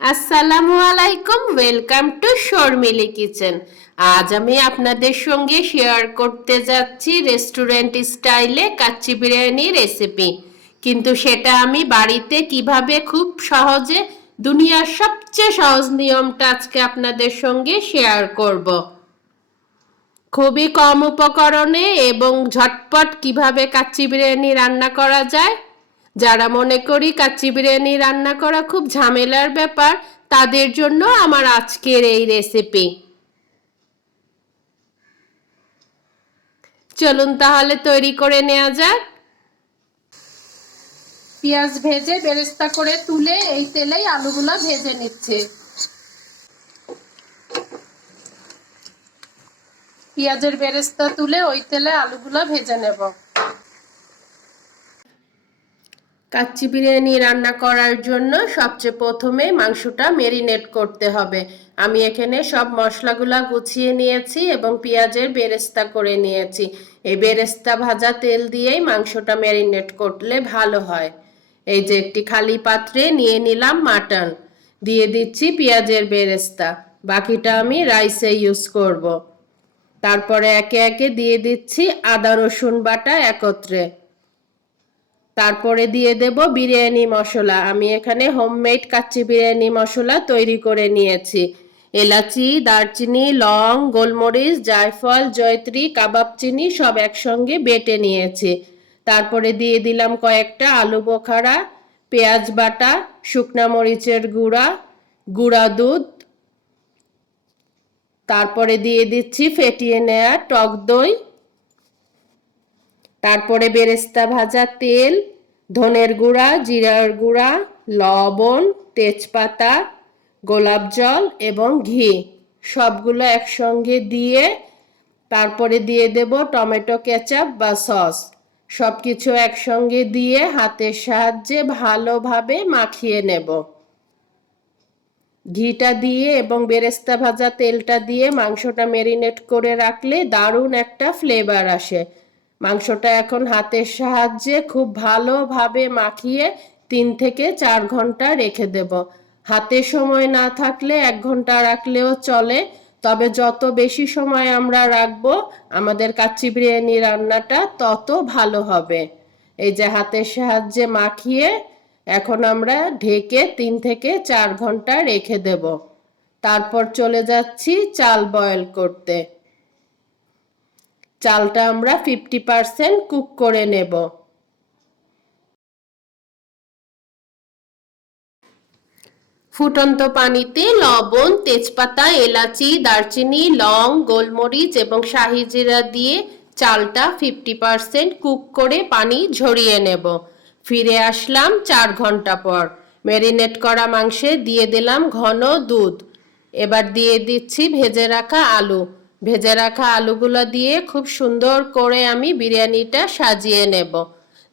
আসসালামু আলাইকুম, welcome to Sharmili kitchen. আজ আমি আপনাদের সঙ্গে শেয়ার করতে যাচ্ছি রেস্টুরেন্ট স্টাইলে কাচ্চি বিরিয়ানি রেসিপি। কিন্তু সেটা আমি বাড়িতে কিভাবে খুব সহজে, দুনিয়ার সবচেয়ে সহজ নিয়মটা আজকে আপনাদের সঙ্গে শেয়ার করব। খুবই কম উপকরণে এবং ঝটপট কিভাবে কাচ্চি বিরিয়ানি রান্না করা যায়। যারা মনে করি কাচ্চি বিরিয়ানি রান্না করা খুব ঝামেলার ব্যাপার, তাদের জন্য আমার আজকের এই রেসিপি। চলুন তাহলে তৈরি করে নেওয়া যাক। পেঁয়াজ ভেজে বেরেস্তা করে তুলে এই তেলেই আলুগুলো ভেজে নিচ্ছে। পেঁয়াজের বেরেস্তা তুলে ওই তেলে আলুগুলো ভেজে নেব। কাচ্চি বিরিয়ানি রান্না করার জন্য সবচেয়ে প্রথমে মাংসটা ম্যারিনেট করতে হবে। আমি এখানে সব মশলাগুলা গুছিয়ে নিয়েছি এবং পেঁয়াজের বেরেস্তা করে নিয়েছি। এই বেরেস্তা ভাজা তেল দিয়েই মাংসটা ম্যারিনেট করলে ভালো হয়। এই যে একটি খালি পাত্রে নিয়ে নিলাম মাটন, দিয়ে দিচ্ছি পেঁয়াজের বেরেস্তা, বাকিটা আমি রাইসে ইউজ করব। তারপরে একে একে দিয়ে দিচ্ছি আদা রসুন বাটা একত্রে। তারপরে দিয়ে দেব বিরিয়ানি মশলা। আমি এখানে হোমমেড কাচ্চি বিরিয়ানি মশলা তৈরি করে নিয়েছি। এলাচি, দারচিনি, লং, গোলমরিচ, জায়ফল, জয়ত্রি, কাবাবচিনি সব একসঙ্গে বেটে নিয়েছি। তারপরে দিয়ে দিলাম কয়েকটা আলু বোখারা, পেঁয়াজ বাটা, শুকনা মরিচের গুঁড়া, গুঁড়া দুধ। তারপরে দিয়ে দিচ্ছি ফেটিয়ে নেওয়া টক দই। তারপরে বেরেস্তা ভাজা তেল, ধনের গুঁড়া, জিরার গুঁড়া, লবণ, তেজপাতা, গোলাপ জল এবং ঘি সবগুলো একসঙ্গে দিয়ে তারপরে দিয়ে দেব টমেটো কেচাপ বা সস। সব কিছু একসঙ্গে দিয়ে হাতের সাহায্যে ভালোভাবে মাখিয়ে নেব। ঘিটা দিয়ে এবং বেরেস্তা ভাজা তেলটা দিয়ে মাংসটা ম্যারিনেট করে রাখলে দারুণ একটা ফ্লেভার আসে। মাংসটা এখন হাতের সাহায্যে খুব ভালোভাবে মাখিয়ে 3 থেকে 4 ঘন্টা রেখে দেব। হাতে সময় না থাকলে 1 ঘন্টা রাখলেও চলে, তবে যত বেশি সময় আমরা রাখবো আমাদের কাচ্চি বিরিয়ানি রান্নাটা তত ভালো হবে। এই যে হাতের সাহায্যে মাখিয়ে এখন আমরা ঢেকে 3 থেকে 4 ঘন্টা রেখে দেব। তারপর চলে যাচ্ছি চাল বয়েল করতে। চালটা আমরা 50% কুক করে নেব। ফুটন্ত পানিতে লবণ, তেজপাতা, এলাচি, দারচিনি, লং, গোলমরিচ এবং শাহিজিরা দিয়ে চালটা 50% কুক করে পানি ঝরিয়ে নেব। ফিরে আসলাম 4 ঘন্টা পর। ম্যারিনেট করা মাংসে দিয়ে দিলাম ঘন দুধ। এবার দিয়ে দিচ্ছি ভেজে রাখা আলু। ভেজে রাখা আলুগুলো দিয়ে খুব সুন্দর করে আমি বিরিয়ানিটা সাজিয়ে নেব।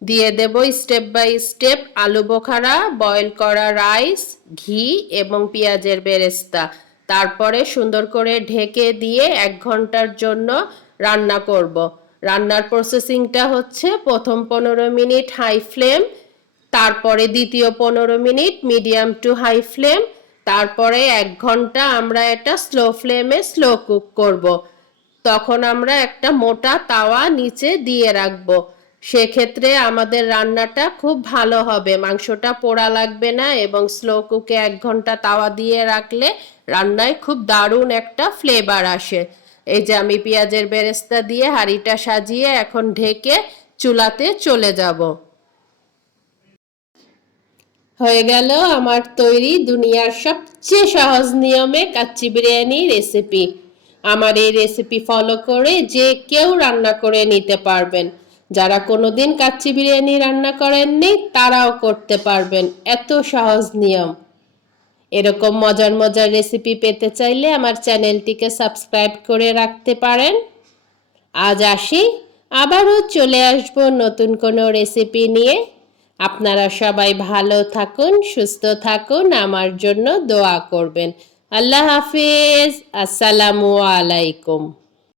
দিয়ে দেব স্টেপ বাই স্টেপ আলু বোখারা, বয়েল করা রাইস, ঘি এবং পেঁয়াজের বেরেস্তা। তারপরে সুন্দর করে ঢেকে দিয়ে 1 ঘন্টার জন্য রান্না করব। রান্নার প্রসেসিংটা হচ্ছে প্রথম 15 মিনিট হাই ফ্লেম, তারপরে দ্বিতীয় 15 minute medium to high flame, তারপরে 1 ঘন্টা আমরা এটা স্লো ফ্লেমে স্লো কুক করব। তখন আমরা একটা মোটা তাওয়া নিচে দিয়ে রাখবো। সেক্ষেত্রে আমাদের রান্নাটা খুব ভালো হবে, মাংসটা পোড়া লাগবে না এবং স্লো কুকে 1 ঘন্টা তাওয়া দিয়ে রাখলে রান্নায় খুব দারুণ একটা ফ্লেভার আসে। এই যে আমি পেঁয়াজের বেরেস্তা দিয়ে হাঁড়িটা সাজিয়ে এখন ঢেকে চুলাতে চলে যাব। হয়ে গেল আমার তৈরি দুনিয়ার সবচেয়ে সহজ নিয়মে কাচ্চি বিরিয়ানি রেসিপি। আমার এই রেসিপি ফলো করে যে কেউ রান্না করে নিতে পারবেন। যারা কোনোদিন কাচ্চি বিরিয়ানি রান্না করেননি তারাও করতে পারবেন, এত সহজ নিয়ম। এরকম মজার মজার রেসিপি পেতে চাইলে আমার চ্যানেলটিকে সাবস্ক্রাইব করে রাখতে পারেন। আজ আসি, আবারও চলে আসবো নতুন কোনো রেসিপি নিয়ে। আপনারা সবাই ভালো থাকুন, সুস্থ থাকুন, আমার জন্য দোয়া করবেন। আল্লাহ হাফেজ, আসসালামু আলাইকুম।